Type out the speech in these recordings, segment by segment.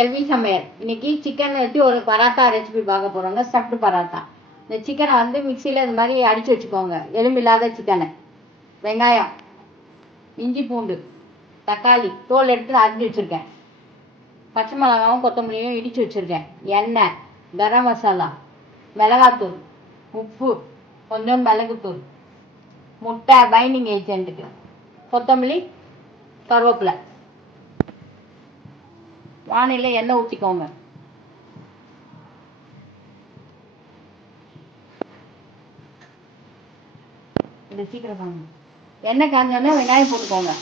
LV சமையல். இன்னைக்கு chicken வச்சு ஒரு பராத்தா ரெசிபி பார்க்க போகிறோங்க ஸ்டஃப்டு பராத்தா இந்த சிக்கனை வந்து மிக்சியில் இது மாதிரி அடித்து வச்சுக்கோங்க. எலும்பு இல்லாத சிக்கனை வெங்காயம் இஞ்சி பூண்டு தக்காளி தோல் எடுத்து அரிஞ்சு வச்சுருக்கேன். பச்சை மிளகாவும் கொத்தமல்லியும் இடித்து வச்சுருக்கேன். எண்ணெய் கரம் மசாலா மிளகாத்தூள் உப்பு கொஞ்சம் மிளகுத்தூள் முட்டை பைண்டிங் ஏஜென்ட்டுக்கு கொத்தமல்லி கருவேப்பிலை. வானிலை எண்ணெய் ஊற்றிக்கோங்க இது சீக்கிரம் வாங்க. எண்ணெய் காஞ்சோடனே வெங்காயம் போட்டுக்கோங்க.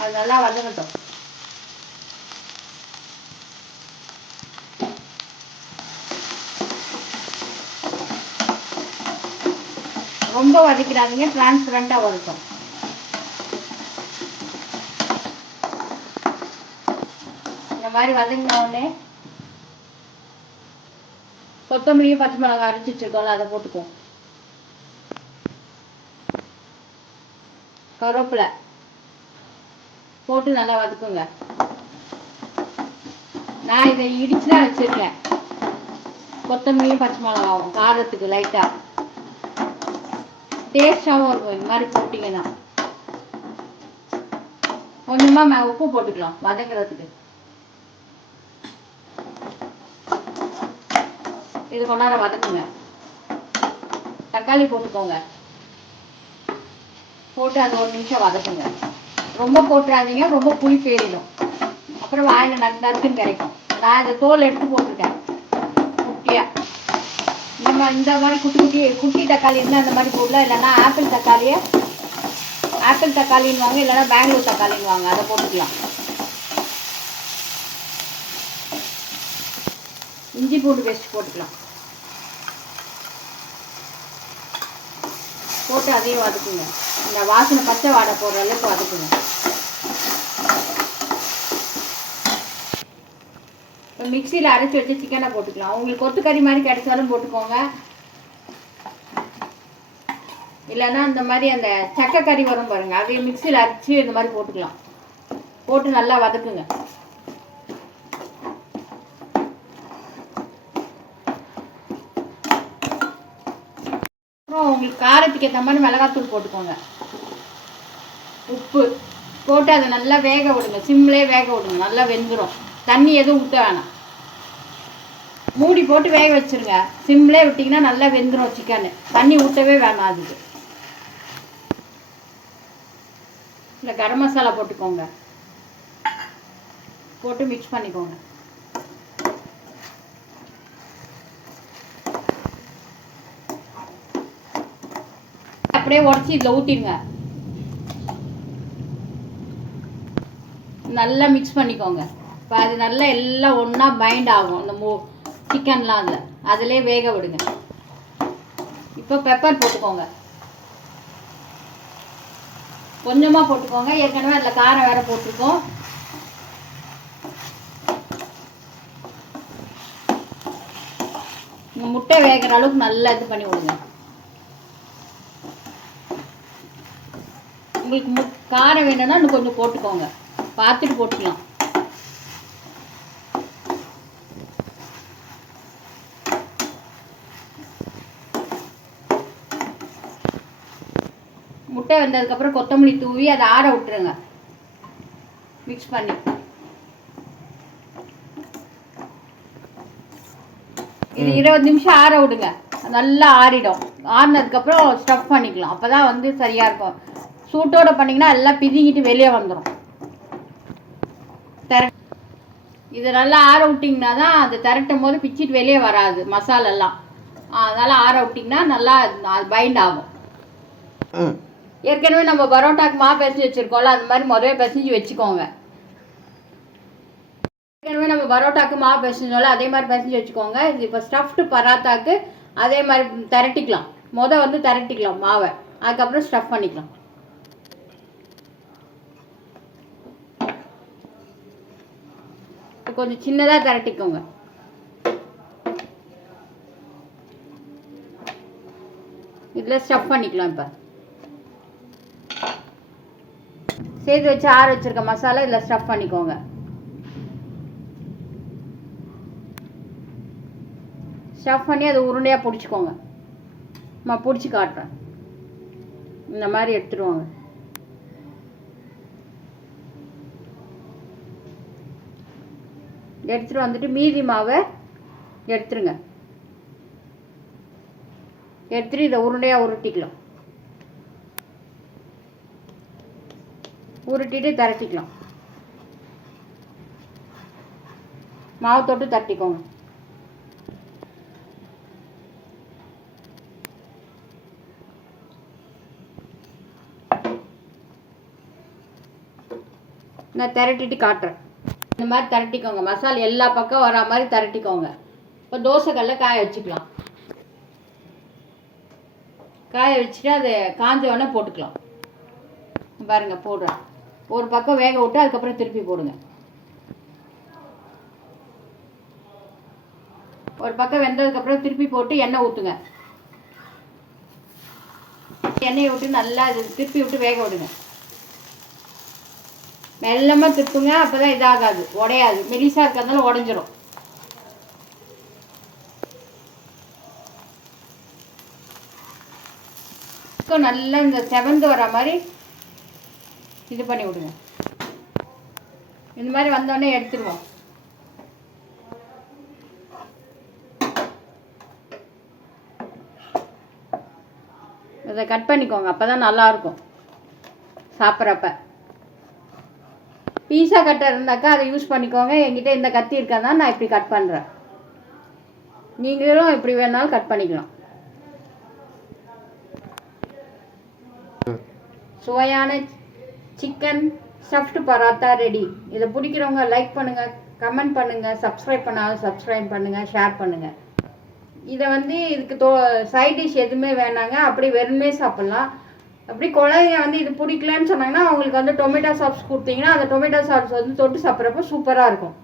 அது நல்லா வதங்கட்டும். ரொம்ப வதக்கிடாதீங்க டிரான்ஸ்பரண்டாக வதக்கும். இந்த மாதிரி வதங்கின உடனே கொத்தமல்லியும் பச்சை மிளகா அரைச்சி வச்சிருக்கோம்ல அதை போட்டுக்குவோம். கருவேப்பிலை போட்டு நல்லா வதக்குங்க. நான் இதை இடிச்சு தான் வச்சிருக்கேன். கொத்தமல்லியும் பச்சை மிளகாவும் காரத்துக்கு லைட்டாக டேஸ்டாகவும் இருக்கும் இது மாதிரி போட்டிங்கன்னா கொஞ்சமாக உப்பு போட்டுக்கலாம் வதங்குறதுக்கு இது கொண்டாட வதக்குங்க தக்காளி போட்டுக்கோங்க. போட்டு அது ஒரு நிமிஷம் வதக்குங்க. ரொம்ப போட்டுறாதீங்க ரொம்ப புளி பேரிடும். அப்புறம் வாயில் நறு நறுக்குன்னு கிடைக்கும் நான் இந்த தோல் எடுத்து போட்டிருக்கேன். குட்டியா. நம்ம இந்த மாதிரி குட்டி குட்டி குட்டி தக்காளி இருந்தால் அந்த மாதிரி போடலாம் இல்லைன்னா ஆப்பிள் தக்காளியை ஆப்பிள் தக்காளின்னு வாங்க இல்லைன்னா பெங்களூர் தக்காளின்னு வாங்க அதை போட்டுக்கலாம். இஞ்சி பூண்டு பேஸ்ட் போட்டுக்கலாம். போட்டு அதையும் வதக்குங்க. இந்த வாசனை பச்சை வாடை போடுற அளவுக்கு வதக்குங்க. இப்போ மிக்சியில் அரைச்சி வச்சு சிக்கனை போட்டுக்கலாம். உங்களுக்கு கொத்துக்கறி மாதிரி கிடைச்சாலும் போட்டுக்கோங்க. இல்லைன்னா இந்த மாதிரி அந்த சக்கை கறி வரும் பாருங்க. அதையும் மிக்சியில் அரைச்சி இந்த மாதிரி போட்டுக்கலாம். போட்டு நல்லா வதக்குங்க. உங்களுக்கு காரத்துக்கு ஏற்ற மாதிரி மிளகாத்தூள் போட்டுக்கோங்க. உப்பு போட்டு அதை நல்லா வேக விடுங்க. சிம்லேயே வேக விடுங்க. நல்லா வெந்துடும் தண்ணி எதுவும் ஊற்ற வேணாம். மூடி போட்டு வேக வச்சிருங்க. சிம்லே விட்டிங்கன்னா நல்லா வெந்துடும் சிக்கன் தண்ணி ஊற்றவே வேணாம் அதுக்கு. இல்லை கரம் மசாலா போட்டுக்கோங்க. போட்டு மிக்ஸ் பண்ணிக்கோங்க. அப்படியே உடச்சி இதில் ஊற்றிடுங்க நல்லா மிக்ஸ் பண்ணிக்கோங்க. இப்போ அது நல்லா எல்லாம் ஒன்றா பைண்ட் ஆகும். அந்த மூ சிக்கன்லாம் அதில். அதிலே வேக விடுங்க. இப்போ பெப்பர் போட்டுக்கோங்க. கொஞ்சமாக போட்டுக்கோங்க. ஏற்கனவே அதில் காரம் வேற போட்டிருக்கோம். இந்த முட்டை வேகிற அளவுக்கு நல்லா இது பண்ணி விடுங்க. உங்களுக்கு மு காரம் வேணும்னா இன்னும் கொஞ்சம் போட்டுக்கோங்க. பார்த்துட்டு போட்டுக்கலாம். முட்டை வெந்ததுக்கப்புறம் கொத்தமல்லி தூவி அதை ஆற விட்டுருங்க. மிக்ஸ் பண்ணி. இது இருபது நிமிஷம் ஆற விடுங்க. நல்லா ஆறிடும். ஆறினதுக்கப்புறம் ஸ்டஃப் பண்ணிக்கலாம். அப்போ தான் வந்து சரியாக இருக்கும். சூட்டோட பண்ணிங்கன்னா எல்லாம் பிதிங்கிட்டு வெளியே வந்துடும் திர இது நல்லா ஆற விட்டிங்கன்னா தான் அது திரட்டும் போது பிச்சிட்டு வெளியே வராது மசாலெல்லாம் அதனால் ஆற விட்டிங்கன்னா நல்லா பைண்ட் ஆகும். ஏற்கனவே நம்ம பரோட்டாக்கு மா பிசைஞ்சு வச்சுருக்கோம்ல அது மாதிரி முதவே பிசைஞ்சு வச்சுக்கோங்க. ஏற்கனவே நம்ம பரோட்டாக்கு மாவு பிசைஞ்சோம்ல அதே மாதிரி பிசைஞ்சு வச்சுக்கோங்க. இது இப்போ ஸ்டஃப்டு பராத்தாக்கு அதே மாதிரி திரட்டிக்கலாம். முத வந்து திரட்டிக்கலாம் மாவை. அதுக்கப்புறம் ஸ்டஃப் பண்ணிக்கலாம். கொஞ்சம் சின்னதாக திரட்டிக்கோங்க. இதில் ஸ்டஃப் பண்ணிக்கலாம் இப்போ. சேர்த்து வச்சு ஆற வச்சுருக்க மசாலா இதில் ஸ்டஃப் பண்ணிக்கோங்க. ஸ்டஃப் பண்ணி அதை உருண்டையாக பிடிச்சிக்கோங்க. நான் பிடிச்சி காட்டுறேன். இந்த மாதிரி எடுத்துடுவாங்க. எடுத்துட்டு வந்துட்டு மீதி மாவை எடுத்துருங்க. எடுத்துட்டு இதை உருண்டையாக உருட்டிக்கலாம். உருட்டிட்டு திரட்டிக்கலாம். மாவு தொட்டு தட்டிக்கோங்க. நான் திரட்டிட்டு காட்டுறேன். இந்த மாதிரி திரட்டிக்கோங்க. மசாலா எல்லா பக்கம் வரா மாதிரி திரட்டிக்கோங்க. இப்போ தோசைக்கல்ல காய வச்சுக்கலாம். காய வச்சுட்டு அது காஞ்ச உடனே போட்டுக்கலாம். பாருங்க போடுறோம் ஒரு பக்கம் வேக விட்டு அதுக்கப்புறம் திருப்பி போடுங்க. ஒரு பக்கம் வெந்ததுக்கப்புறம் திருப்பி போட்டு எண்ணெய் ஊற்றுங்க எண்ணெயை விட்டு நல்லா இது திருப்பி விட்டு வேக விடுங்க. மெல்லமாக திருப்புங்க அப்போ தான் இதாகாது. உடையாது. மெலிசாக இருக்கிறதுனால உடஞ்சிரும். நல்லா இந்த செவந்து வர மாதிரி இது பண்ணி விடுங்க. இந்த மாதிரி வந்தோடனே எடுத்துருவோம். இதை கட் பண்ணிக்கோங்க. அப்போ தான் நல்லாயிருக்கும். சாப்பிட்றப்ப. பீஸா கட்டர் இருந்தாக்கா அதை யூஸ் பண்ணிக்கோங்க. என்கிட்ட இந்த கத்தி இருக்காதான் நான் இப்படி கட் பண்ணுறேன் நீங்களும் இப்படி வேணாலும் கட் பண்ணிக்கலாம். சுவையான சிக்கன் சஃப்ட் பராத்தா ரெடி இதை பிடிக்கிறவங்க லைக் பண்ணுங்கள் கமெண்ட் பண்ணுங்கள் சப்ஸ்கிரைப் பண்ணாலும் சப்ஸ்கிரைப் பண்ணுங்கள் ஷேர் பண்ணுங்கள் இதை வந்து இதுக்கு தோ சைட் டிஷ் எதுவுமே வேணாங்க. அப்படி வெறுமே சாப்பிட்லாம். அப்படி குழந்தைங்க வந்து இது பிடிக்கலன்னு சொன்னாங்கன்னா அவங்களுக்கு வந்து டொமேட்டோ சாஸ் கொடுத்தீங்கன்னா அந்த டொமேட்டோ சாஸ் வந்து தொட்டு சாப்பிட்றப்ப சூப்பராக இருக்கும்.